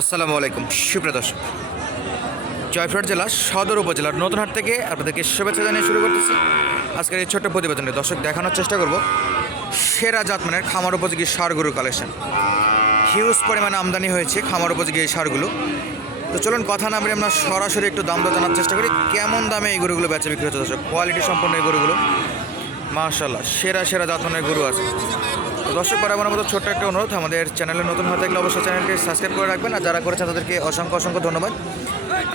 আসসালামু আলাইকুম। সুপ্রিয় দর্শক জয়ফ্রট জেলা সদর উপজেলার নতুনহাট থেকে আপনাদেরকে শুভেচ্ছা জানিয়ে শুরু করতেছি। আজকের এই ছোট্ট প্রতিবেদনে দর্শক দেখানোর চেষ্টা করব। সেরা জাতমানের খামার উপযোগী সারগুরু কালেকশন হিউজ পরিমাণে আমদানি হয়েছে খামার উপযোগী এই সারগুলো। তো চলুন কথা না বলে আমরা সরাসরি একটু দাম জানার চেষ্টা করি। কেমন দামে এই গরুগুলো বেচা বিক্রি হচ্ছে দর্শক? কোয়ালিটি সম্পন্ন এই গরুগুলো। মাশাল্লাহ সেরা সেরা জাতমানের গরু আছে। তো দর্শক বরাবর মতো ছোট্ট একটা অনুরোধ, আমাদের চ্যানেলে নতুন হয়ে থাকলে অবশ্যই চ্যানেলটি সাবস্ক্রাইব করে রাখবেন, আর যারা করেছেন তাদেরকে অসংখ্য অসংখ্য ধন্যবাদ।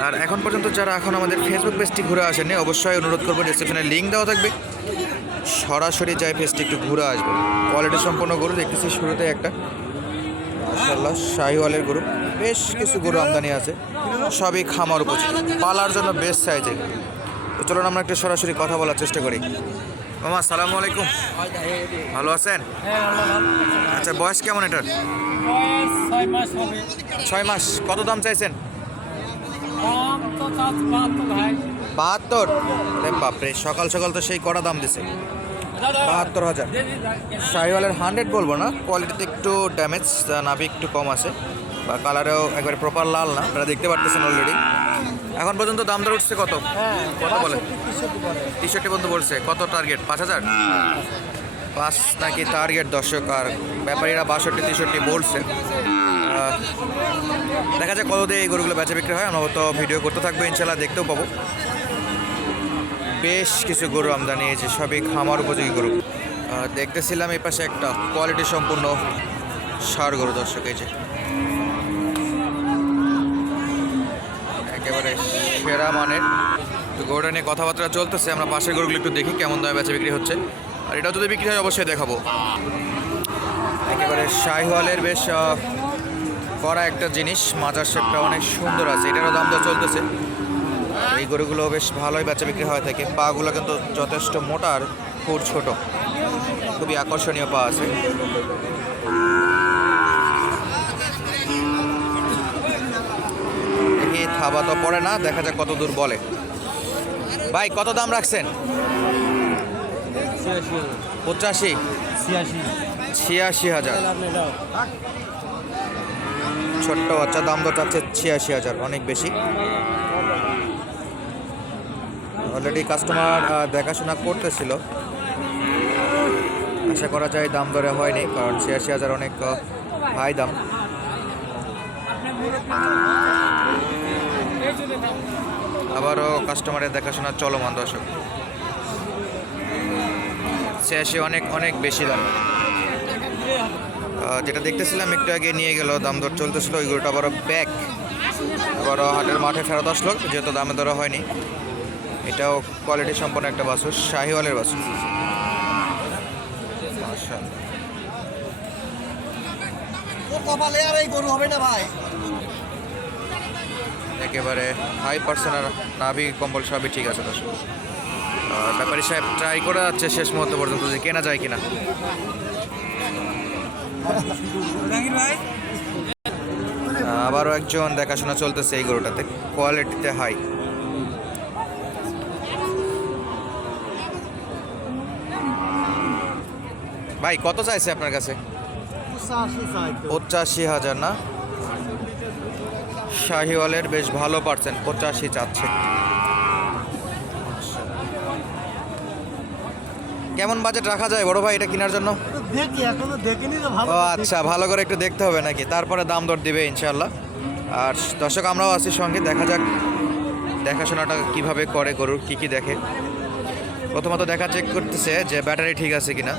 আর এখন পর্যন্ত যারা এখন আমাদের ফেসবুক পেজটি ঘুরে আসেনি অবশ্যই অনুরোধ করব ডিসক্রিপশনে লিঙ্ক দেওয়া থাকবে। সরাসরি যাই পেজটি একটু ঘুরে আসবে। কোয়ালিটি সম্পন্ন গরু, দেখতেছি শুরুতে একটা। মাশাল্লাহ শাহিওয়ালের গরু। বেশ কিছু গরু আমদানি আছে, সবই খামার উপযোগী। পালার জন্য বেস্ট সাইজের তো চলুন আমরা একটু সরাসরি কথা বলার চেষ্টা করি। মামা, আসসালামু আলাইকুম। ভালো আছেন? আচ্ছা বয়স কেমন এটার? ছয় মাস। কত দাম চাইছেন? বাহাত্তর। বাপরে, সকাল সকাল তো সেই কড়া দাম দিছে। বাহাত্তর হাজার। শাহিওয়ালের হান্ড্রেড বলব না কোয়ালিটিতে একটু ড্যামেজ নাভি একটু কম আছে। বা কালারেও একবারে প্রপার লাল না আপনারা দেখতে পারতেছেন অলরেডি এখন পর্যন্ত দাম দর উঠছে কত? কত বলে? টি বন্ধু বলছে। কত টার্গেট পাঁচ হাজার? পাঁচ নাকি টার্গেট দর্শক আর ব্যাপারীরা বাষট্টি তেষট্টি বলছে। দেখা যাক কত দিয়ে এই গরুগুলো বেচা বিক্রি হয়। আমরা তো ভিডিও করতে থাকব ইনশাল্লাহ দেখতেও পাবো। বেশ কিছু গরু আমদানি হয়েছে সবই খামার উপযোগী গরু। দেখতেছিলাম এই পাশে একটা কোয়ালিটি সম্পূর্ণ সার গরু দর্শক এই যে। সেরা মানের। তো গরুটা নিয়ে কথাবার্তা চলতেছে, আমরা পাশের গরুগুলো একটু দেখি কেমন দামে বেচা বিক্রি হচ্ছে। আর এটাও যদি বিক্রি হয়, অবশ্যই দেখাবো। একেবারে শাহিওয়ালের বেশ করা একটা জিনিস, মাজার শেপটা অনেক সুন্দর আছে, এটারও দাম দর চলতেছে। এই গরুগুলো বেশ ভালোই বেচা বিক্রি হয়ে থাকে। পাগুলো কিন্তু যথেষ্ট মোটা আর খুব ছোট। খুবই আকর্ষণীয় পা আছে দেখি থাবা তো পড়ে না দেখা যাক কত দূর বলে। ভাই কত দাম রাখছেন? পঁচাশি? ছিয়াশি। ছিয়াশি হাজার। ছোট্ট বাচ্চা দাম তো চাচ্ছে ছিয়াশি হাজার অনেক বেশি। অলরেডি কাস্টমার দেখাশোনা করতেছিল। আশা করা যায় দাম দরে হয়নি কারণ ছিয়াশি হাজার অনেক হাই দাম। আবারও কাস্টমারের দেখাশোনা চলমান, দর্শক। ছিয়াশি অনেক অনেক বেশি দাম। যেটা দেখতেছিলাম একটু আগে নিয়ে গেল, দাম দর চলতেছিল, ওই গরুটা আবারও ব্যাক আবারও হাটের মাঠে ফেরত আসলো, যেহেতু দামে দরা হয়নি। এটাও কোয়ালিটি সম্পন্ন একটা বাসুর শাহিওয়ালের বাসুর। কপালে আর এই গরু হবে না ভাই। একেবারে হাই পার্সেন্ট আর নাভি কম্বল সবই ঠিক আছে দর্শক। ব্যাপারী সাহেব ট্রাই করে যাচ্ছে শেষ মুহূর্ত পর্যন্ত যে কেনা যায় কিনা। ভাই। আবারও একজন দেখাশোনা চলতেছে এই গরুটাতে কোয়ালিটিতে হাই ভাই কত চাইছে আপনার কাছে? পঁচাশি হাজার না? শাহিওয়ালের বেশ ভালো পার্সেন্ট পঁচাশি চাচ্ছে। কেমন বাজেট রাখা যায় বড় ভাই এটা কেনার জন্য? দেখি এখনও দেখিনি ও আচ্ছা ভালো করে একটু দেখতে হবে নাকি? তারপরে দাম দর দিবে ইনশাল্লাহ আর দর্শক আমরাও আছি সঙ্গে দেখা যাক দেখাশোনাটা কীভাবে করে গরুর কি কি দেখে। প্রথমত দেখা চেক করতেছে যে ব্যাটারি ঠিক আছে কিনা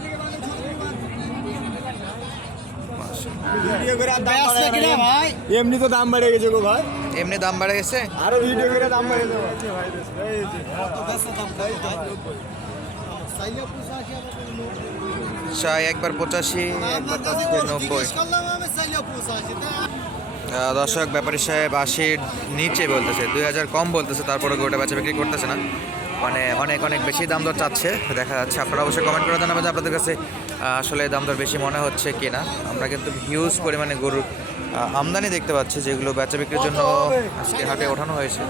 ভিডিও করে দাম বাড়ায় কিনা ভাই এমনি তো দাম বেড়ে গেছে গো ভাই। এমনি দাম বেড়ে গেছে? আরও ভিডিও করে দাম বেড়ে যাবে চাই একবার পঁচাশি একবার নব্বই। দর্শক ব্যাপারী সাহেব আশির নিচে বলতেছে দুই হাজার কম বলতেছে তারপরে গোটা বেচা বিক্রি করতেছে না। মানে অনেক অনেক বেশি দাম দর চাচ্ছে দেখা যাচ্ছে। আপনারা অবশ্যই কমেন্ট করে জানাবেন যে আপনাদের কাছে আসলে দাম দর বেশি মনে হচ্ছে কি না আমরা কিন্তু হিউজ পরিমাণে গরুর আমদানি দেখতে পাচ্ছি যেগুলো বেচা বিক্রির জন্য আজকে হাটে ওঠানো হয়েছে।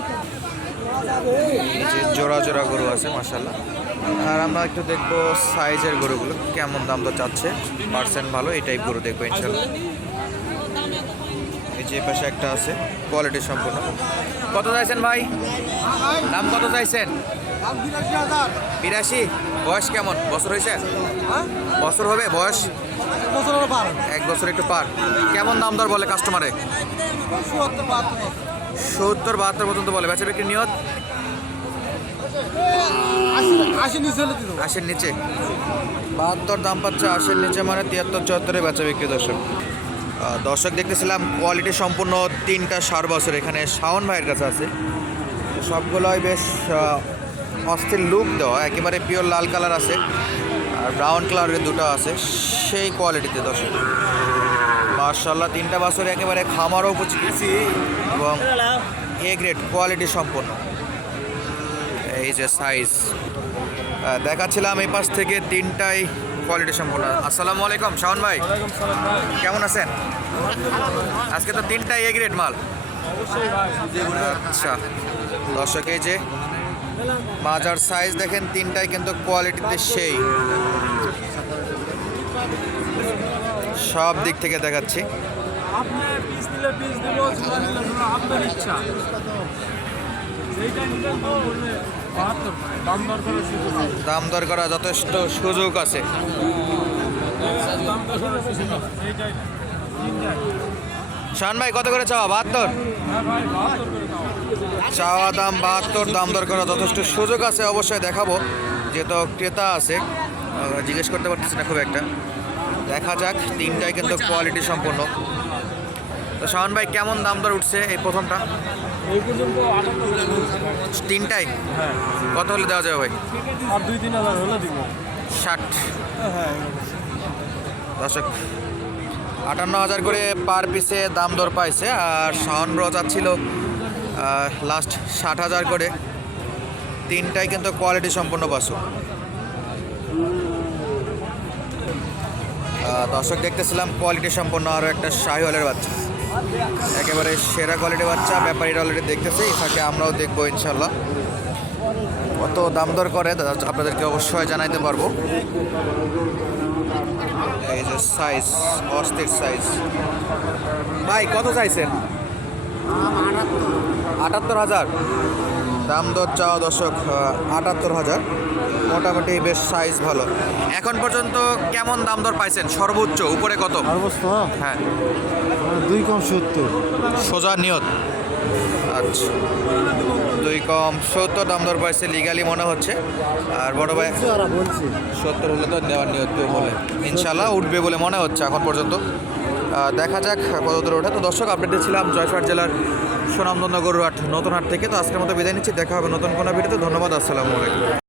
জোড়া জোড়া গরু আছে মাসাল্লাহ আর আমরা একটু দেখব সাইজের গরুগুলো, কেমন দাম দর চাচ্ছে। পার্সেন্ট ভালো, এই টাইপ গরু দেখব ইনশাল্লাহ এই যে পাশে একটা আছে কোয়ালিটি সম্পূর্ণ। কত চাইছেন ভাই? দাম কত চাইছেন? বিরাশি। বয়স কেমন? বছর হয়েছে? বছর হবে? বয়স? এক বছর একটু পার। কেমন দাম দর বলে কাস্টমারে সত্তর, বাহাত্তর পর্যন্ত বলে। বেচা বিক্রি নিয়ত? আশির নিচে। বাহাত্তর দাম পাচ্ছে আশির নিচে মানে তিয়াত্তর, চুয়াত্তরে বেচা বিক্রি দর্শক। দর্শক দেখতেছিলাম কোয়ালিটি সম্পূর্ণ তিনটা সার বছর এখানে শাওন ভাইয়ের কাছে আছে। সবগুলোই বেশ অস্থির লুক দেওয়া একেবারে পিওর লাল কালার আছে আর ব্রাউন কালারের দুটো আছে সেই কোয়ালিটিতে দর্শক। মার্শাল্লাহ তিনটা বছর একেবারে খামারও উপযোগী এবং এ গ্রেড কোয়ালিটি সম্পন্ন। এই যে সাইজ দেখাচ্ছিলাম এই পাশ থেকে তিনটাই কোয়ালিটি সম্পন্ন। আসসালামু আলাইকুম শাওন ভাই। কেমন আছেন? আজকে তো তিনটাই এ গ্রেড মাল। আচ্ছা দর্শক এই যে মাজার সাইজ দেখেন তিনটাই কিন্তু কোয়ালিটিতে সেই। সব দিক থেকে দেখাচ্ছি। দাম দর করে যথেষ্ট সুযোগ আছে। শান ভাই কত করে চাওয়া? বাহাত্তর? হ্যাঁ চাওয়া দাম বাহাত্তর দাম দর করা যথেষ্ট সুযোগ আছে অবশ্যই দেখাবো। যেহেতু ক্রেতা আছে জিজ্ঞেস করতে পারতেছি না খুব একটা। দেখা যাক তিনটাই কিন্তু কোয়ালিটি সম্পন্ন তো শাহন ভাই কেমন দাম দর উঠছে এই প্রথমটা। তিনটাই? হ্যাঁ কত হলে দেওয়া যাবে ভাই? আর দুই তিন হাজার হলে দিব। ষাট। হ্যাঁ দর্শক আটান্ন হাজার করে পার পিসে দাম দর পাইছে আর শাহন ব্র চাচ্ছিল লাস্ট ষাট হাজার করে। তিনটাই কিন্তু কোয়ালিটি সম্পন্ন বাসু দর্শক দেখতেছিলাম কোয়ালিটি সম্পন্ন আরও একটা শাহিওয়ালের বাচ্চা। একেবারে সেরা কোয়ালিটির বাচ্চা, ব্যাপারীরা অলরেডি দেখতেছে ফাঁকে আমরাও দেখব ইনশাল্লাহ কত দাম দর করে আপনাদেরকে অবশ্যই জানাইতে পারব। এই যে সাইজ অস্থির সাইজ ভাই, কত চাইছেন? আটাত্তর হাজার। দাম দর চাওয়া দর্শক আটাত্তর হাজার। মোটামুটি বেশ সাইজ ভালো। এখন পর্যন্ত কেমন দাম দর পাইছেন? সর্বোচ্চ উপরে কত? অবস্থা হ্যাঁ। দুই কম সত্তর। সোজা নিয়ত। আচ্ছা। দুই কম সত্তর দাম দর পাইছে লিগালি মনে হচ্ছে। আর বড় ভাই? সত্তর হলে তো নেওয়ার নিয়ত বলে। ইনশাল্লাহ উঠবে বলে মনে হচ্ছে এখন পর্যন্ত। দেখা যাক কত দূর ওঠে। তো দর্শক আপডেটে ছিলাম জয়ফাট জেলার সুনামদন্দ গরুহাট নতুন হাট থেকে। তো আজকের মতো বিদায় নিচ্ছি। দেখা হবে নতুন কোনো ভিডিওতে। ধন্যবাদ, আসসালামু আলাইকুম।